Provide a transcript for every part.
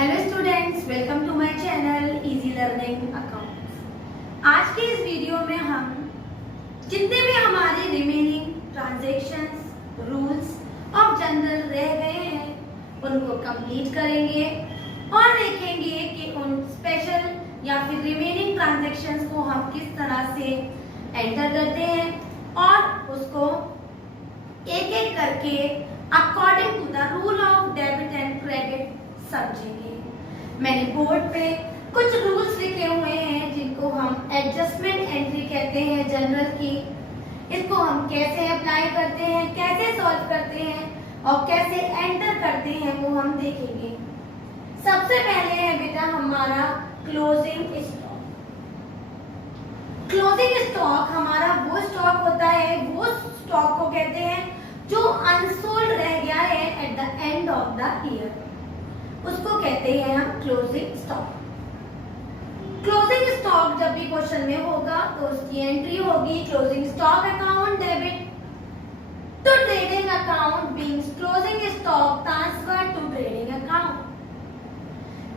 Hello students, welcome to my channel easy learning accounts. आज के इस वीडियो में हम जितने भी हमारे remaining transactions, rules of journal रह गए हैं उनको कंप्लीट करेंगे और देखेंगे कि उन स्पेशल या फिर रिमेनिंग ट्रांजैक्शंस को हम किस तरह से एंटर करते हैं और उसको एक एक करके according to the rule of debit and credit समझेंगे। मैंने बोर्ड पे कुछ रूल्स लिखे हुए हैं जिनको हम एडजस्टमेंट एंट्री कहते हैं जनरल की। इसको हम कैसे अप्लाई करते हैं, कैसे सॉल्व करते हैं और कैसे एंटर करते हैं वो हम देखेंगे। सबसे पहले है बेटा हमारा क्लोजिंग स्टॉक। क्लोजिंग स्टॉक हमारा वो स्टॉक होता है, वो स्टॉक को कहते हैं जो अनसोल्ड रह गया है at the end of the year, उसको कहते हैं हम क्लोजिंग स्टॉक। क्लोजिंग स्टॉक जब भी क्वेश्चन में होगा तो उसकी एंट्री होगी closing stock account debit to trading account being closing stock transfer to trading account.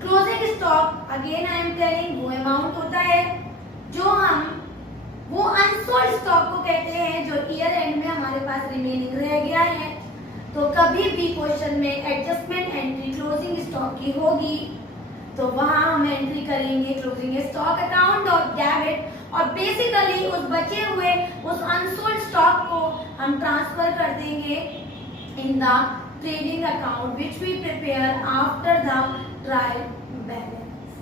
Closing stock again I am telling वो अमाउंट होता है जो हम वो अनसोल्ड स्टॉक को कहते हैं जो ईयर एंड में हमारे पास रिमेनिंग रह गया है। तो कभी भी क्वेश्चन में एडजस्टमेंट एंट्री क्लोजिंग स्टॉक की होगी तो वहां हम एंट्री करेंगे क्लोजिंग स्टॉक अकाउंट और डेबिट और बेसिकली उस बचे हुए उस अनसोल्ड स्टॉक को हम ट्रांसफर कर देंगे in the trading account which we prepare after the trial balance.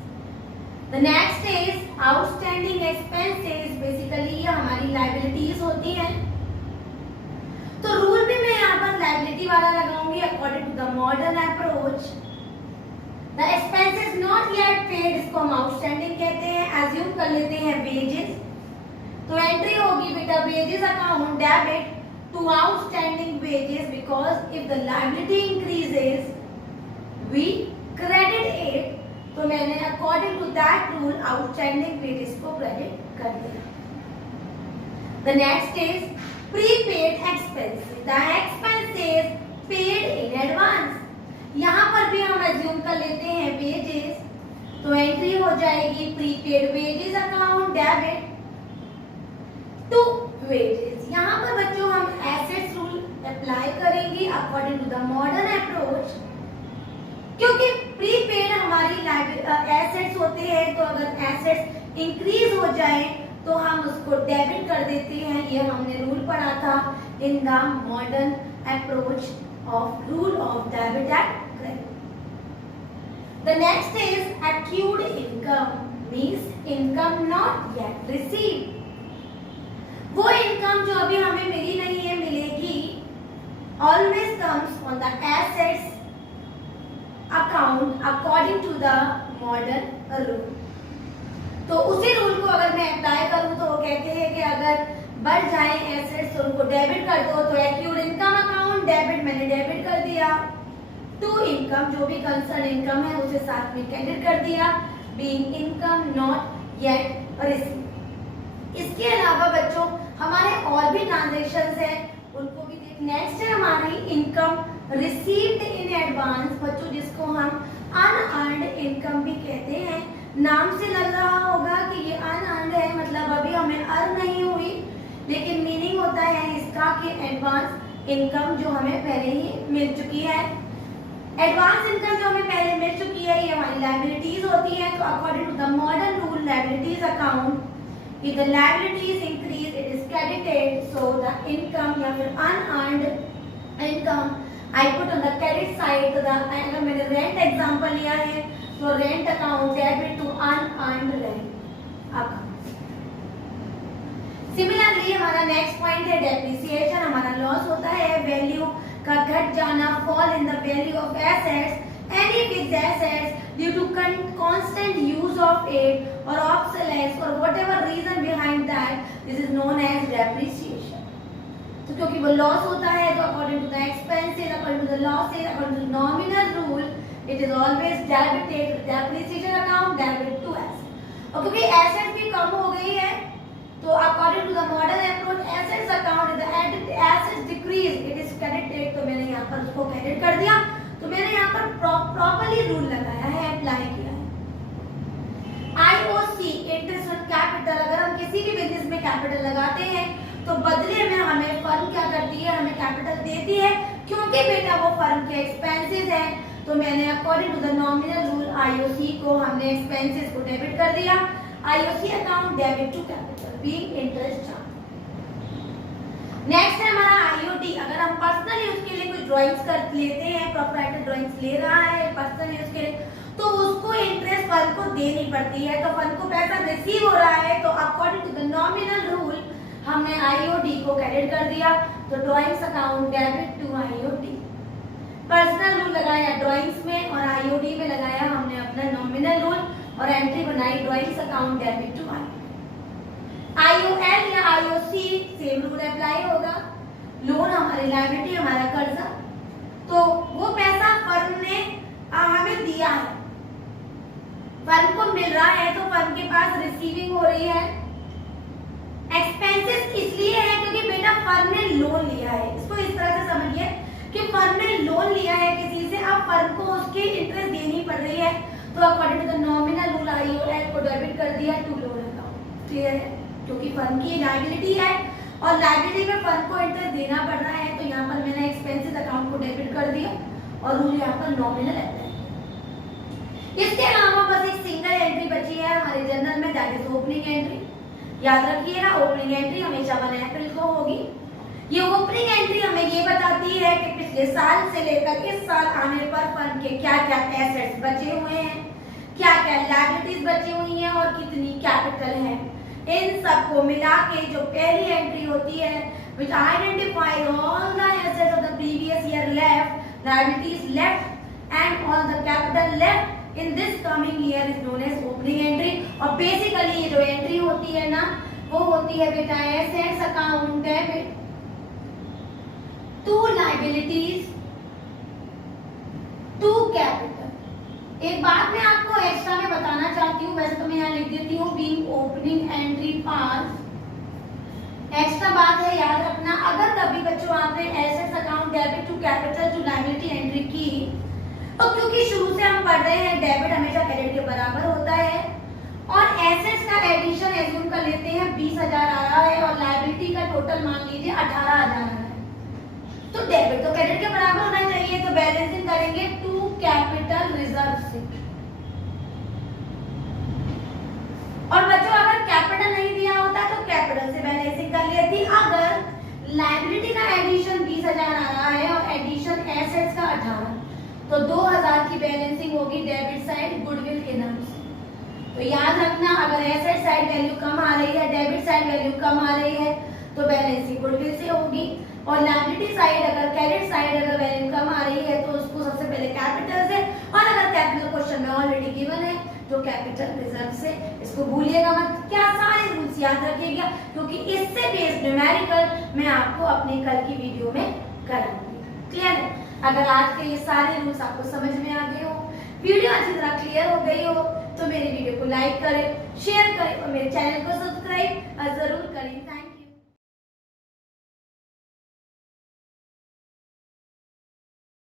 The next is outstanding expenses. Basically ये हमारी लायबिलिटीज होती हैं, तो रूल भी मैं यहाँ पर लायबिलिटी वाला लगाऊंगी according to the modern approach. The expenses not yet paid, इसको हम आउटस्टैंडिंग कहते हैं। एज्यूम कर लेते हैं वेजेस, तो एंट्री होगी बेटा wages account debit to outstanding wages because if the liability increases we credit it. तो मैंने according to that rule outstanding wages को क्रेडिट कर दिया। The next is prepaid expenses, the expenses paid in advance। यहाँ पर भी हम assume कर लेते हैं wages, तो एंट्री हो जाएगी prepaid wages account debit to wages। यहाँ पर बच्चों हम assets rule अप्लाई करेंगे according to the modern approach, क्योंकि prepaid हमारी assets होते हैं, तो अगर assets increase हो जाए तो हम उसको डेबिट कर देते हैं। ये हमने रूल पढ़ा था in the modern approach of rule of debit and credit. The next is accrued income, means income not yet received. वो इनकम जो अभी हमें मिली नहीं है, मिलेगी, always comes on the assets account according to the modern rule. तो उसी रूल को अगर मैं अप्लाई करूं तो वो कहते हैं कि अगर बढ़ जाए एसेट्स तो उनको डेबिट कर दो। तो एक्यूड इनकम अकाउंट डेबिट मैंने डेबिट कर दिया, टू इनकम जो भी कंसर्न इनकम है उसे साथ में क्रेडिट कर दिया, being income not yet received. इसके अलावा बच्चों हमारे और भी ट्रांजैक्शंस हैं उनको भी देख। नेक्स्ट है हमारी इनकम रिसीव्ड इन एडवांस बच्चों, जिसको हम अनअर्न्ड इनकम भी कहते हैं। नाम से लग रहा होगा कि ये अनअर्न्ड है, मतलब अभी हमें अर्न नहीं हुई, लेकिन मीनिंग होता है इसका कि एडवांस इनकम जो हमें पहले ही मिल चुकी है। एडवांस इनकम जो हमें पहले मिल चुकी है ये हमारी लायबिलिटीज होती है। तो according to the modern rule liabilities account, if the liabilities increase it is credited, so the income या फिर unearned income I put on the credit side. तो अगर मैंने रेंट एग्जांपल लिया है तो rent account debit to unearned rent account. Similarly हमारा next point है डेप्रिसिएशन। हमारा लॉस होता है वैल्यू का घट जाना, fall in the value of assets any fixed assets due to constant use of it और ऑब्सोलेंस और whatever reason behind that, this is known as depreciation. तो क्योंकि वो लॉस होता है तो according to the expenses, according to the losses, according to the nominal rule, it is always debited with depreciation account debit to asset। और क्योंकि asset भी कम हो गई है तो according to the modern approach assets account is the assets decrease it is credited। तो मैंने यहाँ पर उसको क्रेडिट कर दिया। तो मैंने यहाँ पर प्रॉपर्ली रूल लगाया है अप्लाई किया है। IOC इंटरेस्ट ऑन कैपिटल, अगर हम किसी भी बिजनेस में कैपिटल लगाते हैं तो बदले में हमें फर्म क्या करती है, हमें कैपिटल देती है, क्योंकि बेटा वो फर्म के एक्सपेंसेस है। तो मैंने according to the nominal rule IOC को हमने एक्सपेंसेस को डेबिट कर दिया। IOC account debit to capital being interest charge. Next है हमारा IOD। अगर हम पर्सनल यूज के लिए कोई ड्राइंग्स कर लेते हैं, प्रोप्राइटर ड्राइंग्स ले रहा है पर्सनल यूज के लिए, तो उसको इंटरेस्ट फर्म को देनी पड़ती है। तो फर्म को पैसा रिसीव हो रहा है, तो according to the nominal rule हमने IOD को क्रेडिट कर दिया। तो drawings account debit to IOD। Personal rule लगाया ड्राइंग्स में और IOD में लगाया हमने अपना नॉमिनल रूल और एंट्री बनाई drawings account debit to IOL या IOC सेम रूल अप्लाई होगा। लोन हमारी लायबिलिटी, हमारा कर्जा, तो वो पैसा फर्म ने हमें दिया है, फर्म को मिल रहा है, तो फर्म के पास रिसीविंग हो रही है। एक्सपेंसेस इसलिए है क्योंकि बेटा फर्म ने लोन लिया है। इसको इस तरह से समझिए कि फर्म ने लोन लिया है किसी से, अब फर्म को उसकी इंटरेस्ट देनी पड़ रही है, तो according to the nominal rule IOL को डेबिट कर दिया टू लोन अकाउंट। क्लियर है? क्योंकि फर्म की लायबिलिटी है और लायबिलिटी में फर्म को इंटरेस्ट देना पड़ रहा है, तो यहाँ पर मैंने एक्सपेंसेस अकाउंट को डेबिट कर दिया और रूल यहाँ पर नॉमिनल अप्लाई। इसके अलावा बस एक सिंगल एंट्री बची है हमारे जर्नल में, दैट इज ओपनिंग एंट्री। याद रखिएगा ओपनिंग एंट्री हमेशा 1 अप्रैल को होगी। ये ओपनिंग एंट्री हमें ये बताती है कि पिछले साल से लेकर इस साल आने पर फर्म के क्या क्या एसेट्स बचे हुए हैं, क्या क्या लायबिलिटीज बची हुई हैं और कितनी कैपिटल है। इन सबको मिला के जो पहली एंट्री होती है which identifies all the assets of the previous year left, liabilities left and all the capital left in this coming year is known as opening entry। और बेसिकली ये जो एंट्री होती है ना, वो होती है बेटा assets account debit to liabilities to capital. एक बात मैं आपको एक्स्ट्रा में बताना चाहती हूँ, वैसे तो मैं यहाँ लिख देती हूँ being opening entry pass. Extra बात है याद रखना, अगर कभी बच्चों आपने assets account debit to capital to liability entry की, तो क्योंकि शुरू से हम पढ़ रहे हैं डेबिट हमेशा क्रेडिट के बराबर होता है और एसेट्स का एडिशन एज्यूम कर लेते हैं 20,000 आ रहा है और लायबिलिटी का टोटल मान लीजिए 18,000 आ रहा है, तो डेबिट तो क्रेडिट के बराबर होना चाहिए। तो बैलेंसिंग करेंगे टू कैपिटल रिजर्व से। और बच्चों अगर कैपिटल नहीं दिया होता तो कैपिटल से बैलेंसिंग कर लेती। अगर लायबिलिटी का एडिशन 20,000 आ रहा है और एडिशन एसेट्स का 18, तो 2,000 की बैलेंसिंग होगी डेबिट साइड गुडविल के नाम से। तो याद रखना अगर एसेट साइड वैल्यू कम आ रही है, डेबिट साइड वैल्यू कम आ रही है, तो बैलेंसिंग गुडविल से होगी। और लायबिलिटी साइड अगर क्रेडिट साइड अगर वैल्यू कम आ रही है तो उसको सबसे पहले कैपिटल से, और अगर कैपिटल क्वेश्चन में ऑलरेडी गिवन है तो कैपिटल रिजर्व से। इसको भूलिएगा मत, क्या सारे रूल्स याद रखिएगा, क्योंकि इससे बेस्ड न्यूमेरिकल मैं आपको अपने कल की वीडियो में कराऊंगी। क्लियर है? अगर आज के ये सारे रूल्स आपको समझ में आ गए हो, वीडियो अच्छी तरह क्लियर हो गई हो, तो मेरे वीडियो को लाइक करें, शेयर करें और मेरे चैनल को सब्सक्राइब जरूर करें। Thank you.